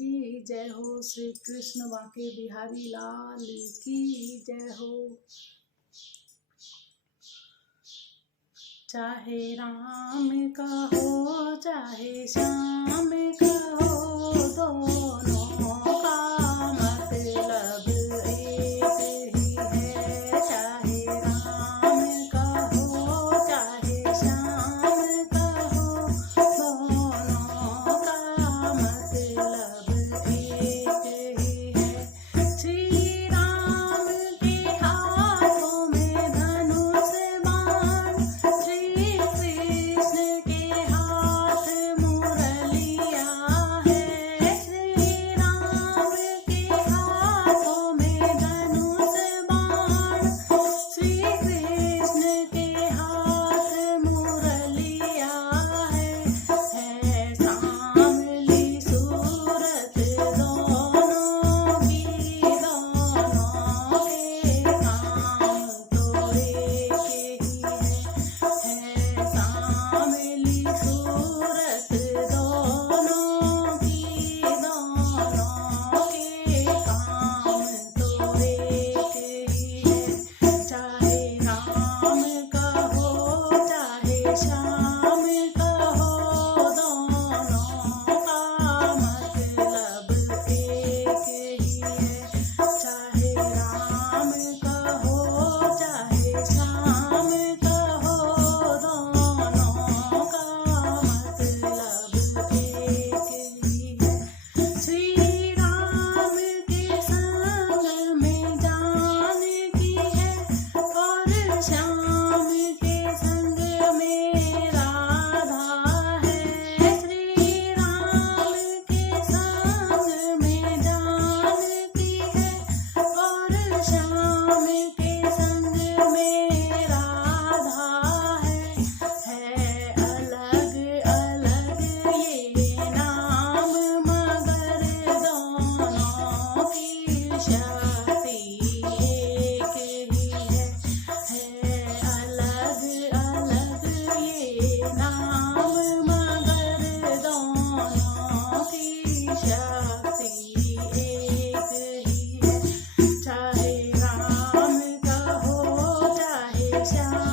की जय हो। श्री कृष्ण बांके बिहारी लाल की जय हो। चाहे राम का हो चाहे श्याम का हो, दोनों का मतलब एक ही है। चाहे राम का हो चाहे श्याम का हो, दोनों का मतलब एक ही है। श्री राम के हाथों में धनुष बाण, श्री कृष्ण के हाथ मुरलिया है। श्री राम के हाथों में धनुष बाण, श्री कृष्ण के हाथ मुरलिया है। सांवली सूरत दोनों की, दोनों के काम तो एक ही है। सांवली सूरत दोनों की, दोनों के काम तो एक ही है। चाहे राम का हो चाहे श्याम का हो, दोनों का मतलब एक ही है। चाहे राम का हो चाहे श्याम का हो, दोनों का मतलब एक ही है। श्री राम के संग में जानकी है, और श्याम के संग में राधा है। श्री राम के संग में जानकी है, और श्याम के संग में राधा है। अलग अलग ये नाम मगर दोनों की शक्ति एक ही है। अलग अलग ये नाम मगर दोनों की शक्ति एक ही है। चाहे राम का हो चाहे श्याम